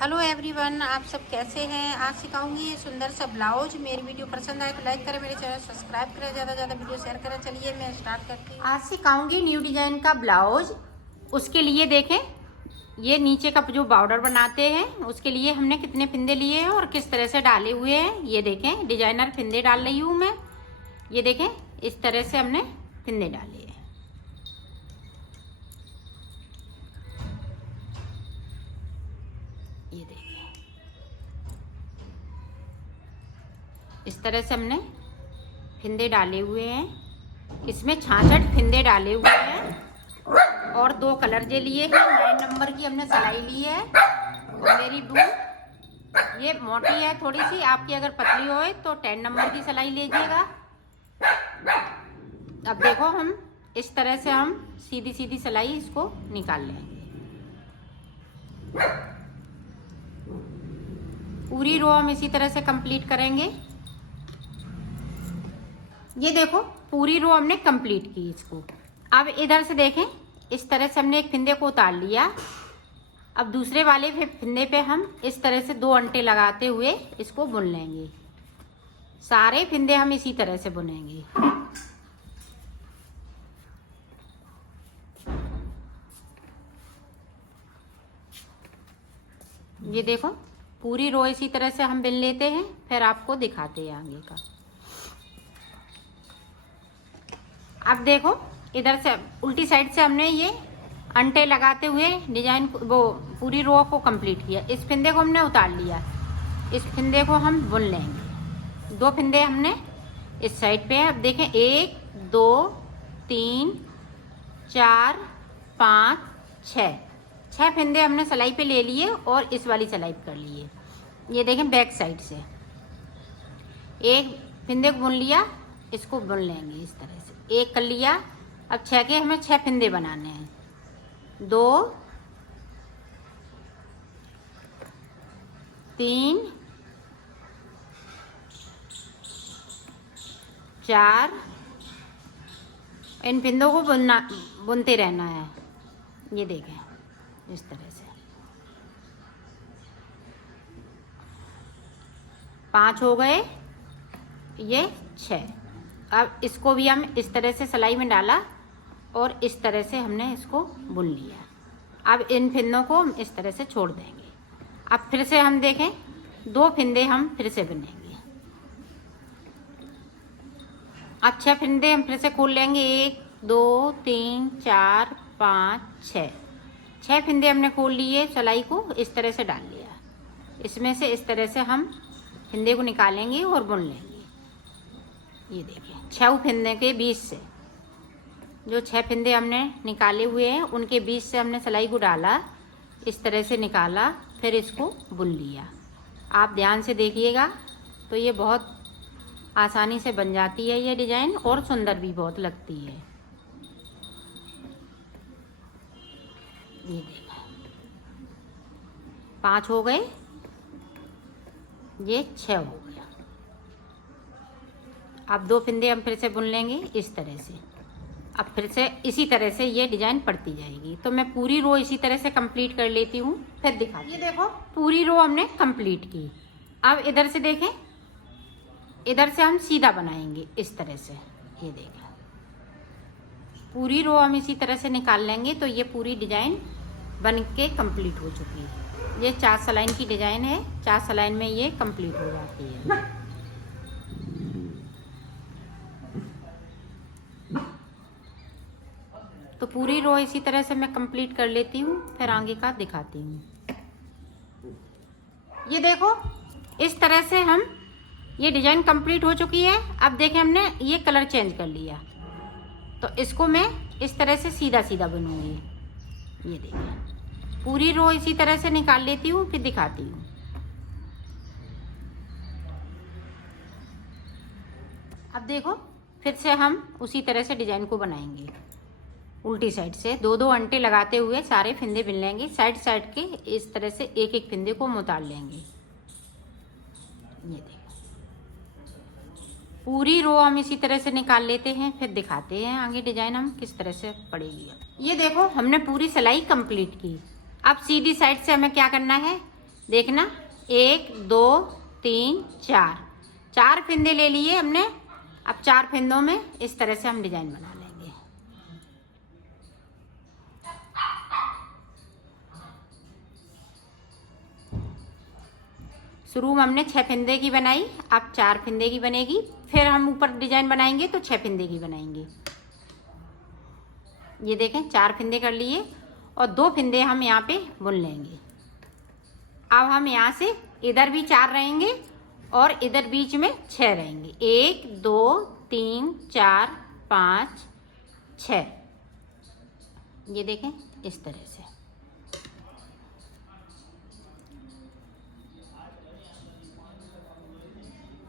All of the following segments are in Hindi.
हेलो एवरीवन, आप सब कैसे हैं। आज सिखाऊंगी ये सुंदर सा ब्लाउज। मेरी वीडियो पसंद आए तो लाइक करें, मेरे चैनल सब्सक्राइब करें, ज़्यादा से ज़्यादा वीडियो शेयर करें। चलिए मैं स्टार्ट करती हूँ। आज सिखाऊंगी न्यू डिजाइन का ब्लाउज। उसके लिए देखें, ये नीचे का जो बॉर्डर बनाते हैं उसके लिए हमने कितने फिंदे लिए हैं और किस तरह से डाले हुए हैं। ये देखें, डिजाइनर फिंदे डाल रही हूँ मैं। ये देखें, इस तरह से हमने फिंदे डाले हैं। ये देखें, इस तरह से हमने फिंदे डाले हुए हैं। इसमें 66 फिंदे डाले हुए हैं और 2 कलर जे लिए हैं। 9 नंबर की हमने सिलाई ली है। और मेरी बूम ये मोटी है थोड़ी सी, आपकी अगर पतली हो तो 10 नंबर की सिलाई लीजिएगा। अब देखो, हम इस तरह से हम सीधी सीधी सिलाई इसको निकाल लेंगे। पूरी रो हम इसी तरह से कंप्लीट करेंगे। ये देखो, पूरी रो हमने कंप्लीट की इसको। अब इधर से देखें, इस तरह से हमने एक फिंदे को उतार लिया। अब दूसरे वाले फिंदे पे हम इस तरह से 2 अंटे लगाते हुए इसको बुन लेंगे। सारे फिंदे हम इसी तरह से बुनेंगे। ये देखो, पूरी रो इसी तरह से हम बुन लेते हैं, फिर आपको दिखाते हैं आगे का। अब देखो, इधर से उल्टी साइड से हमने ये अंटे लगाते हुए डिजाइन वो पूरी रो को कंप्लीट किया। इस फिंदे को हमने उतार लिया, इस फिंदे को हम बुन लेंगे। 2 फिंदे हमने इस साइड पे है। अब देखें, 1 2 3 4 5 6 फिंदे हमने सिलाई पे ले लिए और इस वाली सिलाई कर लिए। ये देखें, बैक साइड से एक फिंदे को बुन लिया, इसको बुन लेंगे इस तरह से। एक कर लिया। अब 6 के हमें 6 फिंदे बनाने हैं। 2 3 4, इन फिंदों को बुनते रहना है। ये देखें, इस तरह से 5 हो गए, ये 6। अब इसको भी हम इस तरह से सिलाई में डाला और इस तरह से हमने इसको बुन लिया। अब इन फिंदों को हम इस तरह से छोड़ देंगे। अब फिर से हम देखें, 2 फिंदे हम फिर से बुनेंगे। अब 6 फिंदे हम फिर से खोल लेंगे। 1 2 3 4 5 6 फिंदे हमने खोल लिए। सिलाई को इस तरह से डाल लिया। इसमें से इस तरह से हम फिंदे को निकालेंगे और बुन लेंगे। ये देखिए, 6 फिंदे के बीच से जो 6 फिंदे हमने निकाले हुए हैं उनके बीच से हमने सिलाई को डाला, इस तरह से निकाला, फिर इसको बुन लिया। आप ध्यान से देखिएगा तो ये बहुत आसानी से बन जाती है ये डिजाइन, और सुंदर भी बहुत लगती है। ये देखिए, 5 हो गए, ये 6 हो गया। अब 2 फिंदे हम फिर से बुन लेंगे इस तरह से। अब फिर से इसी तरह से ये डिजाइन पड़ती जाएगी। तो मैं पूरी रो इसी तरह से कंप्लीट कर लेती हूँ, फिर दिखाती हूँ। ये देखो, पूरी रो हमने कंप्लीट की। अब इधर से देखें, इधर से हम सीधा बनाएंगे इस तरह से। ये देखें, पूरी रो हम इसी तरह से निकाल लेंगे तो ये पूरी डिजाइन बन के कंप्लीट हो चुकी है। ये 4 सलाइन की डिजाइन है। 4 सलाइन में ये कंप्लीट हो जाती है। तो पूरी रो इसी तरह से मैं कंप्लीट कर लेती हूँ, फिर आगे का दिखाती हूँ। ये देखो, इस तरह से हम ये डिजाइन कंप्लीट हो चुकी है। अब देखें, हमने ये कलर चेंज कर लिया तो इसको मैं इस तरह से सीधा सीधा बनूंगी। ये देखिए, पूरी रो इसी तरह से निकाल लेती हूँ, फिर दिखाती हूँ। अब देखो, फिर से हम उसी तरह से डिजाइन को बनाएंगे। उल्टी साइड से 2 अंटे लगाते हुए सारे फिंदे बिन लेंगे। साइड साइड के इस तरह से एक एक फिंदे को हम उतार लेंगे। ये देखो, पूरी रो हम इसी तरह से निकाल लेते हैं, फिर दिखाते हैं आगे डिजाइन हम किस तरह से पड़ेगी। ये देखो, हमने पूरी सिलाई कंप्लीट की। अब सीधी साइड से हमें क्या करना है, देखना 1 2 3 4 4 फिंदे ले लिए हमने। अब 4 फिंदों में इस तरह से हम डिजाइन बना लेंगे। शुरू में हमने 6 फिंदे की बनाई, अब 4 फिंदे की बनेगी। फिर हम ऊपर डिजाइन बनाएंगे तो 6 फिंदे की बनाएंगे। ये देखें 4 फिंदे कर लिए और 2 फिंदे हम यहाँ पे बुन लेंगे। अब हम यहाँ से इधर भी 4 रहेंगे और इधर बीच में 6 रहेंगे। 1 2 3 4 5 6। ये देखें इस तरह से।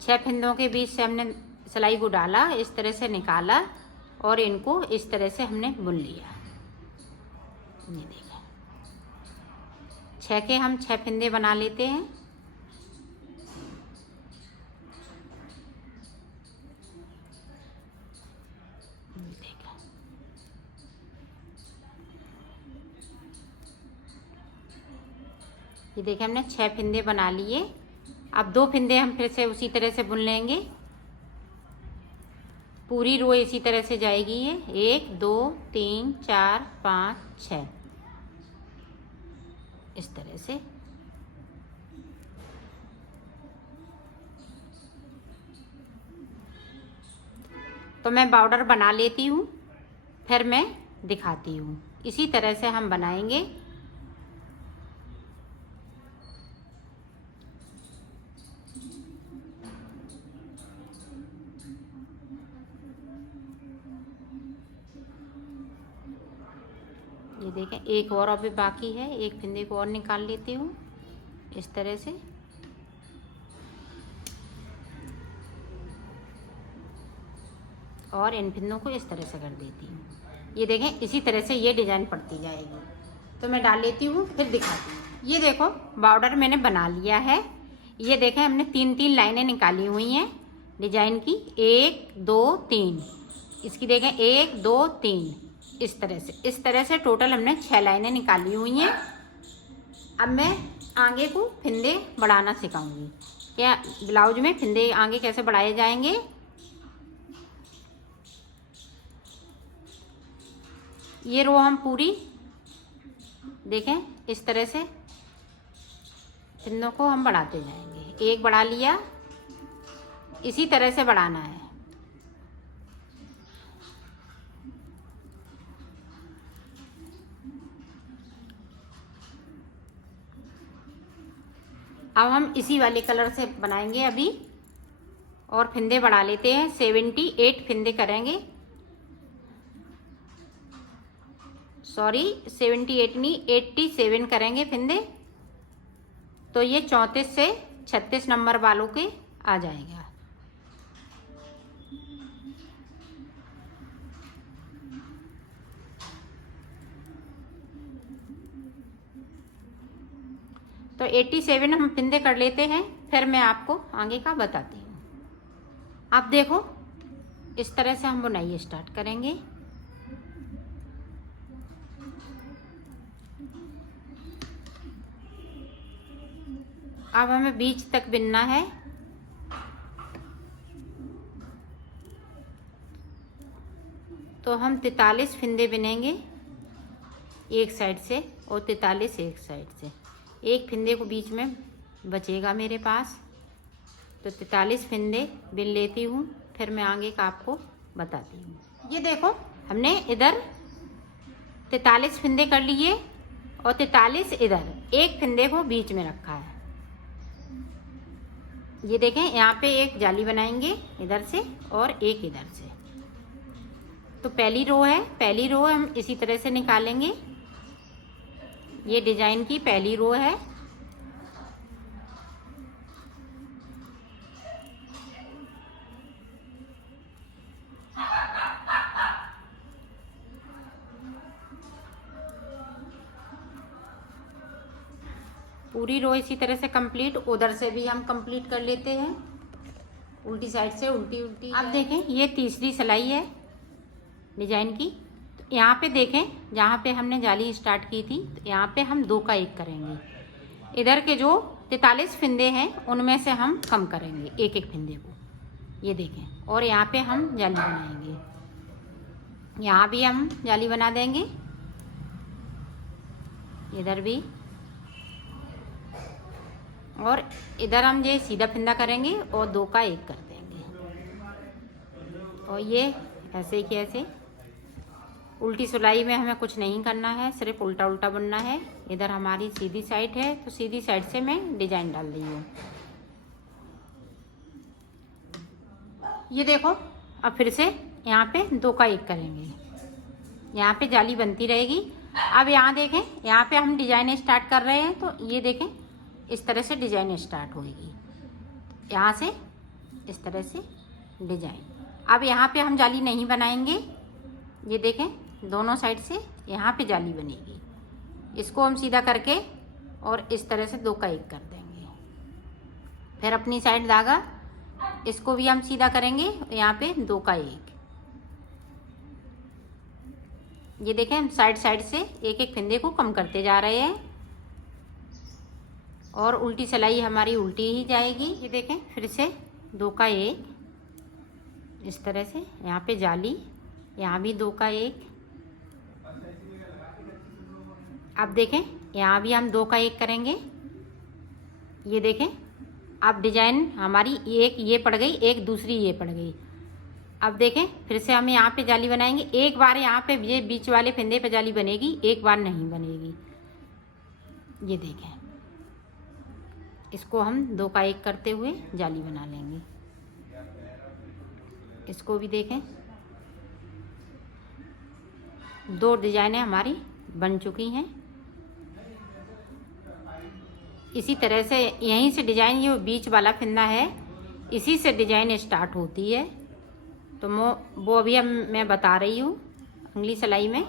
छह फिंदों के बीच से हमने सिलाई को डाला, इस तरह से निकाला और इनको इस तरह से हमने बुन लिया। ये देखा 6 के हम 6 फिंदे बना लेते हैं। ये देखें हमने 6 फिंदे बना लिए। अब 2 फिंदे हम फिर से उसी तरह से बुन लेंगे। पूरी रो इसी तरह से जाएगी। ये 1 2 3 4 5 6 इस तरह से। तो मैं बॉर्डर बना लेती हूँ, फिर मैं दिखाती हूँ। इसी तरह से हम बनाएंगे। ये देखें एक और अभी बाकी है, एक फिंदे को और निकाल लेती हूँ इस तरह से। और इन फिंदों को इस तरह से कर देती हूँ। ये देखें इसी तरह से ये डिजाइन पड़ती जाएगी। तो मैं डाल लेती हूँ फिर दिखाती हूँ। ये देखो बॉर्डर मैंने बना लिया है। ये देखें हमने 3-3 लाइनें निकाली हुई हैं डिजाइन की। 1 2 3 इसकी देखें 1 2 3 इस तरह से टोटल हमने 6 लाइनें निकाली हुई हैं। अब मैं आगे को फिंदे बढ़ाना सिखाऊंगी। क्या ब्लाउज में फिंदे आगे कैसे बढ़ाए जाएंगे। ये रो हम पूरी देखें इस तरह से फिंदों को हम बढ़ाते जाएंगे। एक बढ़ा लिया, इसी तरह से बढ़ाना है। अब हम इसी वाले कलर से बनाएंगे अभी और फिंदे बढ़ा लेते हैं। 78 फिंदे करेंगे। सॉरी 78 नहीं 87 करेंगे फिंदे। तो ये 34 से 36 नंबर वालों के आ जाएगा। तो 87 हम फिंदे कर लेते हैं, फिर मैं आपको आगे का बताती हूँ। आप देखो इस तरह से हम बुनाई स्टार्ट करेंगे। अब हमें बीच तक बिनना है। तो हम 43 फिंदे बिनेंगे एक साइड से और 43 एक साइड से। एक फिंदे को बीच में बचेगा मेरे पास। तो 43 फिंदे बिन लेती हूँ, फिर मैं आगे का आपको बताती हूँ। ये देखो हमने इधर 43 फिंदे कर लिए और 43 इधर, एक फिंदे को बीच में रखा है। ये देखें यहाँ पे एक जाली बनाएंगे इधर से और एक इधर से। तो पहली रो हम इसी तरह से निकालेंगे। ये डिजाइन की पहली रो है। पूरी रो इसी तरह से कंप्लीट, उधर से भी हम कंप्लीट कर लेते हैं उल्टी साइड से। उल्टी अब देखें ये तीसरी सिलाई है डिजाइन की। तो यहाँ पे देखें जहाँ पे हमने जाली स्टार्ट की थी, तो यहाँ पे हम 2 का 1 करेंगे। इधर के जो 43 फिंदे हैं उनमें से हम कम करेंगे एक एक फिंदे को, ये देखें। और यहाँ पे हम जाली बनाएंगे, यहाँ भी हम जाली बना देंगे, इधर भी, और इधर हम ये सीधा फिंदा करेंगे और 2 का 1 कर देंगे। और ये ऐसे कि ऐसे उल्टी सिलाई में हमें कुछ नहीं करना है, सिर्फ उल्टा उल्टा बुनना है। इधर हमारी सीधी साइड है तो सीधी साइड से मैं डिजाइन डाल रही हूँ। ये देखो, अब फिर से यहाँ पे 2 का 1 करेंगे, यहाँ पे जाली बनती रहेगी। अब यहाँ देखें, यहाँ पे हम डिजाइन स्टार्ट कर रहे हैं तो ये देखें इस तरह से डिजाइन स्टार्ट होगी, यहाँ से इस तरह से डिजाइन। अब यहाँ पे हम जाली नहीं बनाएंगे, ये देखें दोनों साइड से यहाँ पे जाली बनेगी। इसको हम सीधा करके और इस तरह से 2 का 1 कर देंगे। फिर अपनी साइड धागा, इसको भी हम सीधा करेंगे, यहाँ पे 2 का 1। ये देखें हम साइड साइड से एक एक फिंदे को कम करते जा रहे हैं और उल्टी सिलाई हमारी उल्टी ही जाएगी। ये देखें फिर से 2 का 1 इस तरह से, यहाँ पे जाली, यहाँ भी 2 का 1। अब देखें यहाँ भी हम 2 का 1 करेंगे। ये देखें अब डिजाइन हमारी एक ये पड़ गई, एक दूसरी ये पड़ गई। अब देखें फिर से हम यहाँ पे जाली बनाएंगे। एक बार यहाँ पे ये बीच वाले फिंदे पे जाली बनेगी, एक बार नहीं बनेगी। ये देखें, इसको हम 2 का 1 करते हुए जाली बना लेंगे। इसको भी देखें, 2 डिजाइनें हमारी बन चुकी हैं। इसी तरह से यहीं से डिजाइन, ये बीच वाला फिंदा है, इसी से डिजाइन स्टार्ट होती है। तो वो अभी मैं बता रही हूँ अगली सिलाई में।